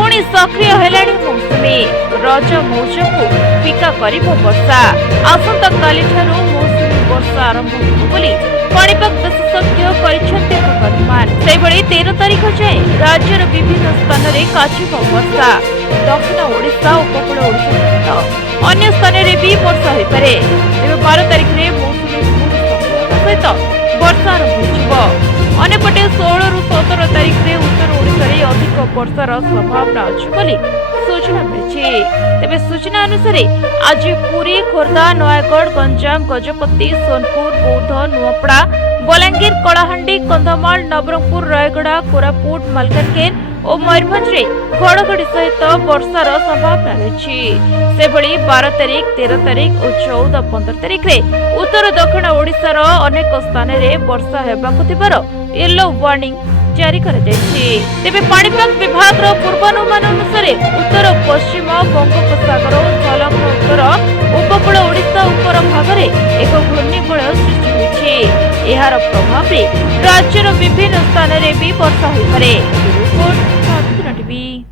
पुणी सक्रिय हेलाणी मौसुमी रज मौसम को फिका करिब वर्षा आसंता काली ठारू मौसुमी वर्षा आरंभ होब बोली पाणीपाग विशेषज्ञ କରିଛନ୍ତି अनुमान। सेहिभଳି 13 तारिख जाए राज्यर विभिन्न स्थान में काचिब वर्षा दक्षिण ओडिशा उपकूल ओडिशा सहित अन्य स्थान में भी वर्षा हो पारे। 12 तारिख में मौसुमी सहित वर्षा आरंभ हो। अन्यपटे 16 रु 17 तारिख में उत्तर ओडिशा रे अधिक वर्षार संभावना अच्छी बोली सूचना मिली। तेबे सूचना अनुसार आज पुरी खोर्धा नयागढ़ गंजाम गजपति सोनपुर बौद्ध नुआपड़ा बलांगीर कलाहांडी कंधमाल नवरंगपुर रायगड़ा कोरापुट मालकानगिरी और मयूरभंज में घड़घड़ी सहित वर्षार संभावना रही। से 12 तारिख 13 तारिख और 14 15 तारिख में उत्तर दक्षिण ओडिशार अनेक स्थान में वर्षा होबार येलो वार्निंग जारी तेबे पाणीपाग विभाग पूर्वानुमान अनुसार उत्तर पश्चिम बंगोपसागर संलग्न उत्तर उपकूल ओडिशा उपर भाग में एक घूर्णिबलय सृष्टि होइछि। एहार प्रभाव रे राज्यर विभिन्न स्थान में भी वर्षा होइपारे।